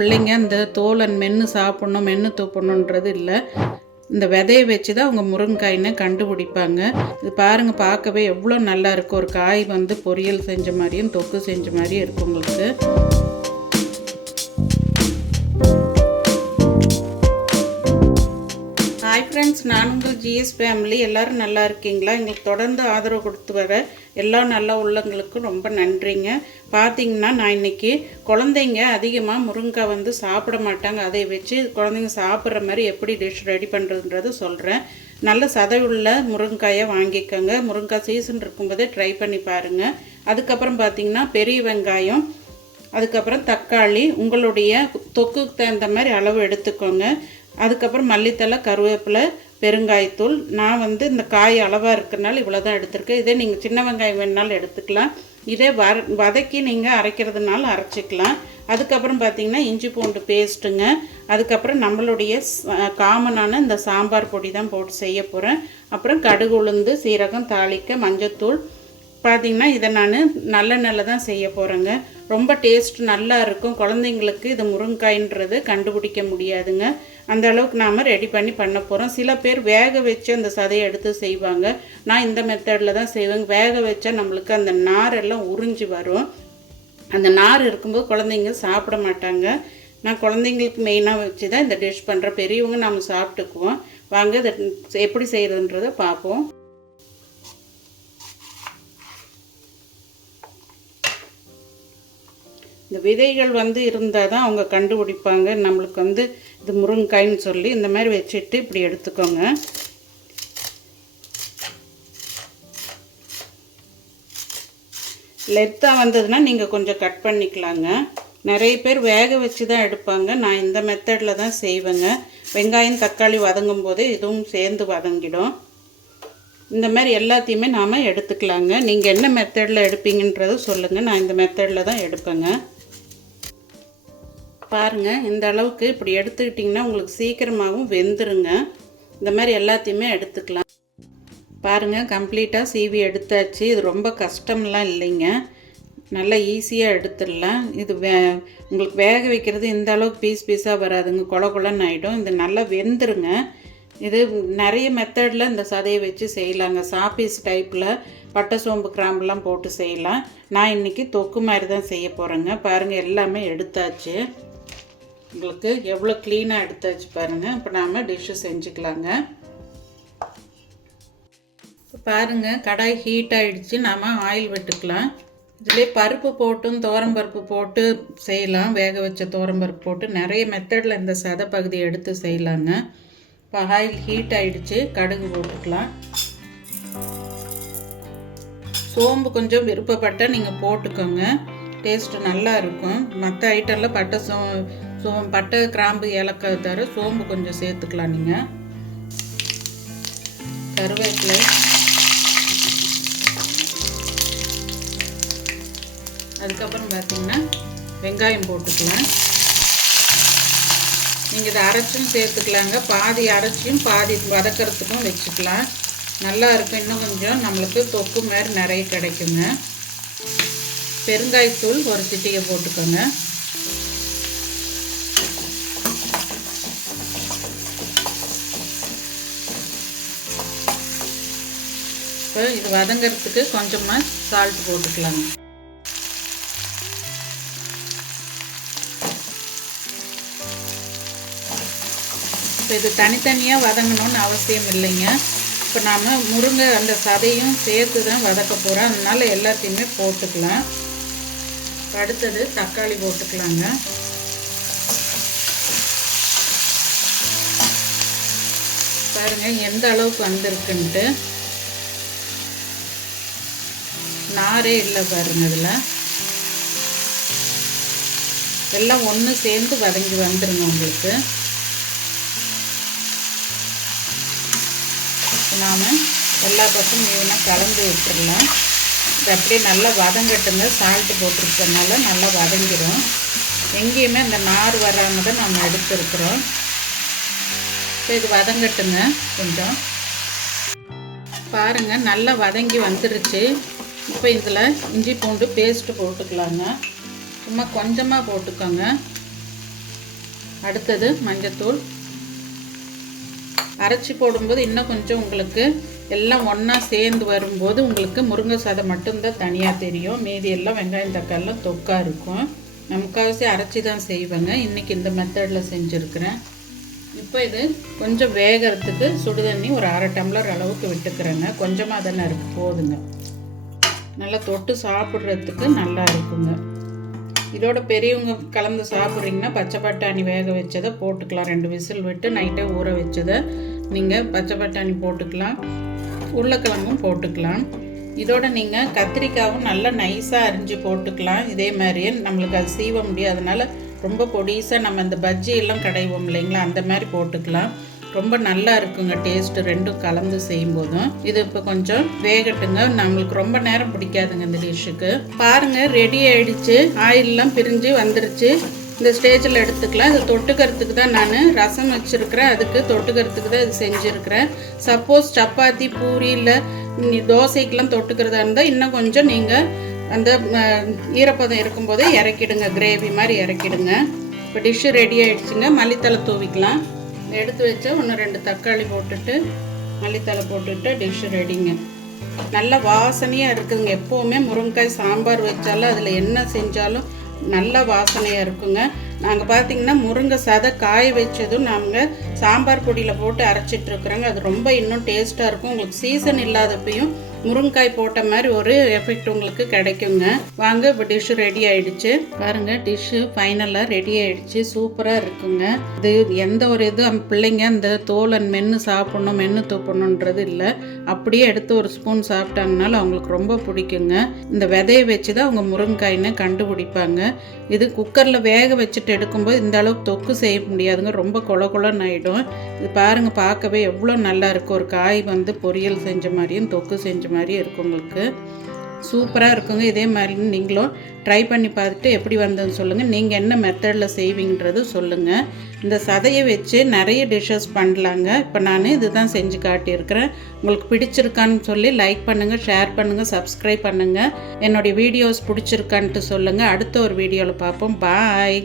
பிள்ளைங்க இந்த தோலை மென்று சாப்பிட்ணும் மென்று தூப்பணுன்றது இல்லை. இந்த விதையை வச்சு தான் அவங்க முருங்கைக்காயின்னு கண்டுபிடிப்பாங்க. இது பாருங்கள், பார்க்கவே எவ்வளோ நல்லா இருக்கும். ஒரு காய் வந்து பொரியல் செஞ்ச மாதிரியும் தொக்கு செஞ்ச மாதிரியும் இருக்கும் உங்களுக்கு. ஹாய் ஃப்ரெண்ட்ஸ், நான் உங்கள் ஜிஎஸ் ஃபேமிலி. எல்லோரும் நல்லா இருக்கீங்களா? எங்களுக்கு தொடர்ந்து ஆதரவு கொடுத்து வர எல்லா நல்ல உள்ளங்களுக்கும் ரொம்ப நன்றிங்க. பார்த்திங்கன்னா, நான் இன்றைக்கி குழந்தைங்க அதிகமாக முருங்கைக்காய் வந்து சாப்பிட மாட்டாங்க. அதை வச்சு குழந்தைங்க சாப்பிட்ற மாதிரி எப்படி டிஷ் ரெடி பண்ணுறதுன்றது சொல்கிறேன். நல்ல சதையுள்ள முருங்கைக்காயை வாங்கிக்கோங்க. முருங்கைக்காய் சீசன் இருக்கும்போதே ட்ரை பண்ணி பாருங்கள். அதுக்கப்புறம் பார்த்திங்கன்னா, பெரிய வெங்காயம், அதுக்கப்புறம் தக்காளி, உங்களுடைய தொக்குக்கு தகுந்த மாதிரி அளவு எடுத்துக்கோங்க. அதுக்கப்புறம் மல்லித்தலை, கருவேப்பிலை, பெருங்காயத்தூள். நான் வந்து இந்த காய் அளவாக இருக்கிறனால இவ்வளோ தான் எடுத்துருக்கேன். இதே நீங்கள் சின்ன வெங்காயம் வேணுனாலும் எடுத்துக்கலாம். இதே வதக்கி நீங்கள் அரைக்கிறதுனால அரைச்சிக்கலாம். அதுக்கப்புறம் பார்த்திங்கன்னா, இஞ்சி பூண்டு பேஸ்ட்டுங்க. அதுக்கப்புறம் நம்மளுடைய காமனான இந்த சாம்பார் பொடி தான் போட்டு செய்ய போகிறேன். அப்புறம் கடுகு, உளுந்து, சீரகம், தாளிக்க, மஞ்சத்தூள். பார்த்திங்கன்னா, இதை நான் நல்லெண்ணெயில் தான் செய்ய போகிறேங்க. ரொம்ப டேஸ்ட் நல்லா இருக்கும். குழந்தைங்களுக்கு இது முருங்கைக்காய்ன்றது கண்டுபிடிக்க முடியாதுங்க. அந்த அளவுக்கு நாம் ரெடி பண்ண போகிறோம். சில பேர் வேக வச்சு அந்த சதையை எடுத்து செய்வாங்க. நான் இந்த மெத்தடில் தான் செய்வேங்க. வேக வச்சா நம்மளுக்கு அந்த நாரெல்லாம் உறிஞ்சி வரும். அந்த நார் இருக்கும்போது குழந்தைங்க சாப்பிட மாட்டாங்க. நான் குழந்தைங்களுக்கு மெயினாக வச்சு தான் இந்த டிஷ் பண்ணுறேன். பெரியவங்க நம்ம சாப்பிட்டுக்குவோம். வாங்க இதை எப்படி செய்கிறதுன்றதை பார்ப்போம். இந்த விதைகள் வந்து இருந்தால் தான் அவங்க கண்டுபிடிப்பாங்க நம்மளுக்கு வந்து இது முருங்கைக்காய்ன்னு சொல்லி. இந்த மாதிரி வச்சுட்டு இப்படி எடுத்துக்கோங்க. லெத்தாக வந்ததுன்னா நீங்கள் கொஞ்சம் கட் பண்ணிக்கலாங்க. நிறைய பேர் வேக வச்சு தான் எடுப்பாங்க. நான் இந்த மெத்தடில் தான் செய்வேங்க. வெங்காயம், தக்காளி வதங்கும் போது இதுவும் சேர்ந்து வதங்கிடும். இந்த மாதிரி எல்லாத்தையுமே நாம் எடுத்துக்கலாங்க. நீங்கள் என்ன மெத்தடில் எடுப்பீங்கன்றதை சொல்லுங்கள். நான் இந்த மெத்தடில் தான் எடுப்பேங்க. பாருங்கள், இந்த அளவுக்கு இப்படி எடுத்துக்கிட்டிங்கன்னா உங்களுக்கு சீக்கிரமாகவும் வெந்துருங்க. இந்த மாதிரி எல்லாத்தையுமே எடுத்துக்கலாம். பாருங்கள், கம்ப்ளீட்டாக சீவி எடுத்தாச்சு. இது ரொம்ப கஷ்டம்லாம் இல்லைங்க. நல்லா ஈஸியாக எடுத்துடலாம். இது உங்களுக்கு வேக வைக்கிறது இந்த அளவுக்கு பீஸாக வராதுங்க. கொலன்னு ஆகிடும். இது நல்லா வெந்துருங்க. இது நிறைய மெத்தடில் இந்த சதையை வச்சு செய்யலாங்க. சாப்பீஸ் டைப்பில் பட்டை, சோம்பு, கிராம்புலாம் போட்டு செய்யலாம். நான் இன்றைக்கி தொக்கு மாதிரி தான் செய்ய போகிறேங்க. பாருங்கள், எல்லாமே எடுத்தாச்சு. உங்களுக்கு எவ்வளோ க்ளீனாக எடுத்தாச்சு பாருங்கள். இப்போ நாம் டிஷ்ஷு செஞ்சுக்கலாங்க. பாருங்கள், கடாய் ஹீட் ஆகிடுச்சு. நாம் ஆயில் விட்டுக்கலாம். இதிலே பருப்பு போட்டும் பருப்பு போட்டு செய்யலாம். வேக வச்ச பருப்பு போட்டு நிறைய மெத்தடில் இந்த சதை பகுதியை எடுத்து செய்யலாங்க. இப்போ ஆயில் ஹீட் ஆகிடுச்சு. கடுகு போட்டுக்கலாம். சோம்பு கொஞ்சம் விருப்பப்பட்டால் நீங்கள் போட்டுக்கோங்க. டேஸ்ட்டு நல்லா இருக்கும். மற்ற ஐட்டமில் பட்டை, கிராம்பு, ஏலக்காய் தவிர சோம்பு கொஞ்சம் சேர்த்துக்கலாம் நீங்கள். கருவேப்பிலை, அதுக்கப்புறம் பார்த்திங்கன்னா வெங்காயம் போட்டுக்கலாம். நீங்கள் இதை அரைச்சும் சேர்த்துக்கலாங்க. பாதி அரைச்சியும் பாதி வதக்கிறதுக்கும் வச்சுக்கலாம். நல்லா இருக்கும். இன்னும் கொஞ்சம் நம்மளுக்கு தொக்கு மாதிரி நிறைய கிடைக்குங்க. பெருங்காயத்தூள் ஒரு சிட்டிகை போட்டுக்கோங்க. இப்போ இது வதங்கிறதுக்கு கொஞ்சமாக சால்ட் போட்டுக்கலாங்க. இப்போ இது தனித்தனியாக வதங்கணும்னு அவசியம் இல்லைங்க. இப்போ நாம் முருங்கை அந்த சதையும் சேர்த்து தான் வதக்க போகிறோம். அதனால் எல்லாத்தையுமே போட்டுக்கலாம். அடுத்தது தக்காளி போட்டுக்கலாங்க. பாருங்கள் எந்த அளவுக்கு வந்திருக்குன்ட்டு. நாரே இல்லை பாருங்கள். இதில் எல்லாம் ஒன்று சேர்ந்து வதங்கி வந்துடுங்க உங்களுக்கு. நாம் எல்லா பக்கமும் ஈவனாக கலந்து விட்டுடலாம். இது அப்படியே நல்லா வதங்கட்டுங்க. சால்ட்டு போட்டிருக்கனால நல்லா வதங்கிடும். எங்கேயுமே இந்த நார் வராமல் தான் நம்ம எடுத்துருக்குறோம். இப்போ இது வதங்கட்டுங்க. கொஞ்சம் பாருங்கள், நல்லா வதங்கி வந்துருச்சு. இப்போ இதில் இஞ்சி பூண்டு பேஸ்ட்டு போட்டுக்கலாங்க. சும்மா கொஞ்சமாக போட்டுக்கோங்க. அடுத்தது மஞ்சத்தூள். அரைச்சி போடும்போது இன்னும் கொஞ்சம் உங்களுக்கு எல்லாம் ஒன்றா சேர்ந்து வரும்போது உங்களுக்கு முருங்கை சதை மட்டும்தான் தனியாக தெரியும். மீதி எல்லாம் வெங்காயம் தக்காளிலாம் தொக்காக இருக்கும். நமக்காகவே அரைச்சி தான் செய்வேங்க. இன்றைக்கி இந்த மெத்தடில் செஞ்சுருக்கிறேன். இப்போ இது கொஞ்சம் வேகிறதுக்கு சுடுதண்ணி ஒரு 1/2 டம்ளர் அளவுக்கு விட்டுக்கிறேங்க. கொஞ்சமாக தானே இருக்குது, போதுங்க. நல்லா தொட்டு சாப்பிட்றதுக்கு நல்லா இருக்குங்க. இதோட பெரியவங்க கலந்து சாப்பிட்றீங்கன்னா பச்சை பட்டாணி வேக வச்சதை போட்டுக்கலாம். 2 விசில் விட்டு நைட்டே ஊற வச்சதை நீங்கள் பச்சை பட்டாணி போட்டுக்கலாம், உருளைக்கிழங்கும் போட்டுக்கலாம். இதோட நீங்கள் கத்திரிக்காயும் நல்லா நைஸாக அரிஞ்சு போட்டுக்கலாம். இதே மாதிரியே நம்மளுக்கு அது சீவ முடியாதனால ரொம்ப பொடிசாக நம்ம இந்த பஜ்ஜி எல்லாம் கடைவோம் இல்லைங்களா, அந்த மாதிரி போட்டுக்கலாம். ரொம்ப நல்லா இருக்குங்க டேஸ்ட்டு ரெண்டும் கலந்து செய்யும்போதும். இது இப்போ கொஞ்சம் வேகட்டுங்க. நம்மளுக்கு ரொம்ப நேரம் பிடிக்காதுங்க இந்த டிஷ்ஷுக்கு. பாருங்கள், ரெடி ஆகிடுச்சு. ஆயிலெலாம் பிரிஞ்சு வந்துருச்சு. இந்த ஸ்டேஜில் எடுத்துக்கலாம். இது தொட்டுக்கிறதுக்கு தான் நான் ரசம் வச்சுருக்கிறேன். அதுக்கு தொட்டுக்கிறதுக்கு தான் இது செஞ்சுருக்கிறேன். சப்போஸ் சப்பாத்தி பூரி இல்லை தோசைக்கெலாம் தொட்டுக்கிறதா இருந்தால் இன்னும் கொஞ்சம் நீங்கள் அந்த ஈரப்பதம் இருக்கும்போதே இறக்கிடுங்க, கிரேவி மாதிரி இறக்கிடுங்க. இப்போ டிஷ்ஷு ரெடி ஆகிடுச்சுங்க. மல்லித்தலை தூவிக்கலாம். எடுத்து வச்சா 1-2 தக்காளி போட்டுட்டு மல்லித்தலை போட்டுட்டு டிஷ்ஷு ரெடிங்க. நல்ல வாசனையாக இருக்குதுங்க. எப்போவுமே முருங்கைக்காய் சாம்பார் வச்சாலும் அதில் என்ன செஞ்சாலும் நல்ல வாசனையாக இருக்குங்க. நாங்கள் பார்த்திங்கன்னா முருங்கை சதை காய வச்சதும் நாங்கள் சாம்பார் பொடியில் போட்டு அரைச்சிட்ருக்குறோங்க. அது ரொம்ப இன்னும் டேஸ்ட்டாக இருக்கும். உங்களுக்கு சீசன் இல்லாதப்பையும் முருங்கைக்காய் போட்ட மாதிரி ஒரு எஃபெக்ட் உங்களுக்கு கிடைக்குங்க. வாங்க, இப்போ டிஷ்ஷு ரெடி ஆகிடுச்சு. பாருங்கள், டிஷ்ஷு ஃபைனலாக ரெடி ஆகிடுச்சு. சூப்பராக இருக்குங்க. இது எந்த ஒரு பிள்ளைங்க அந்த தோலை மென்று சாப்பிட்ணும் மென்று தூப்பணுன்றது இல்லை. அப்படியே எடுத்து ஒரு ஸ்பூன் சாப்பிட்டாங்கனாலும் அவங்களுக்கு ரொம்ப பிடிக்குங்க. இந்த விதையை வச்சு தான் அவங்க முருங்கைக்காயின்னு கண்டுபிடிப்பாங்க. இது குக்கரில் வேக வச்சுட்டு எடுக்கும்போது இந்த அளவுக்கு தொக்கு செய்ய முடியாதுங்க. ரொம்ப கொலன்னு ஆகிடும். இது பாருங்கள், பார்க்கவே எவ்வளோ நல்லா இருக்கும். ஒரு காய் பொரியல் செஞ்ச மாதிரியும் தொக்கு செஞ்ச மாதிரியும் இருக்கும். உங்களுக்கு சூப்பராக இருக்குங்க. இதே மாதிரி நீங்களும் ட்ரை பண்ணி பார்த்துட்டு எப்படி வந்ததுன்னு சொல்லுங்கள். நீங்கள் என்ன மெத்தடில் செய்வீங்கன்றது சொல்லுங்கள். இந்த சதையை வச்சு நிறைய டிஷ்ஷஸ் பண்ணலாங்க. இப்போ நான் இதுதான் செஞ்சு காட்டியிருக்கிறேன். உங்களுக்கு பிடிச்சிருக்கான்னு சொல்லி லைக் பண்ணுங்கள், ஷேர் பண்ணுங்கள், சப்ஸ்கிரைப் பண்ணுங்கள். என்னுடைய வீடியோஸ் பிடிச்சிருக்கான்ட்டு சொல்லுங்கள். அடுத்த ஒரு வீடியோவில் பார்ப்போம். பாய்.